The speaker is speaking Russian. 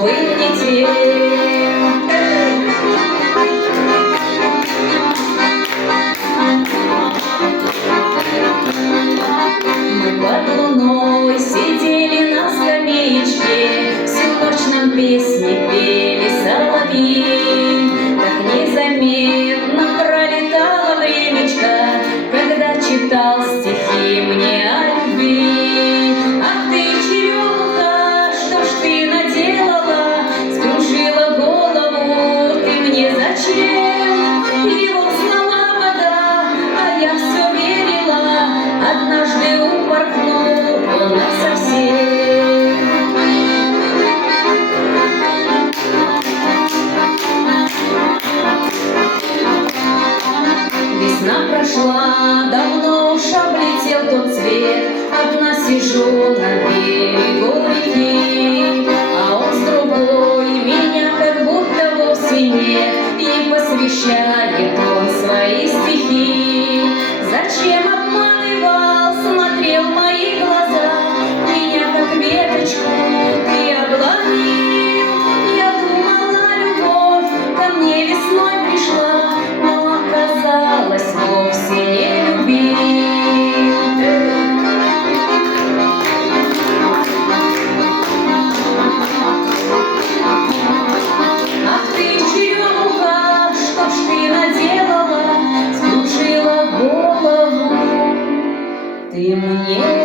вы не те. Мы под луной сидели на скамеечке, всю ночь нам песни пели соловьи. Так незаметно пролетало времечко, когда читал стихи мне о любви. Ах ты, черемуха, что ж ты наделала? Скружила голову ты мне зачем? Его слова вода, а я все верила, однажды упорхнул он насовсем. Весна прошла, давно уж облетел тот цвет. Одна сижу на берегу реки, а он с другой меня как будто вовсе нет. И посвящает он свои стихи. Зачем обманывал, смотрел в мои глаза? Меня как веточку ты обломил. Я думала, любовь ко мне весной пришла, но оказалось вовсе не любить. Ах ты, черемуха, что ж ты наделала? Скружила голову ты мне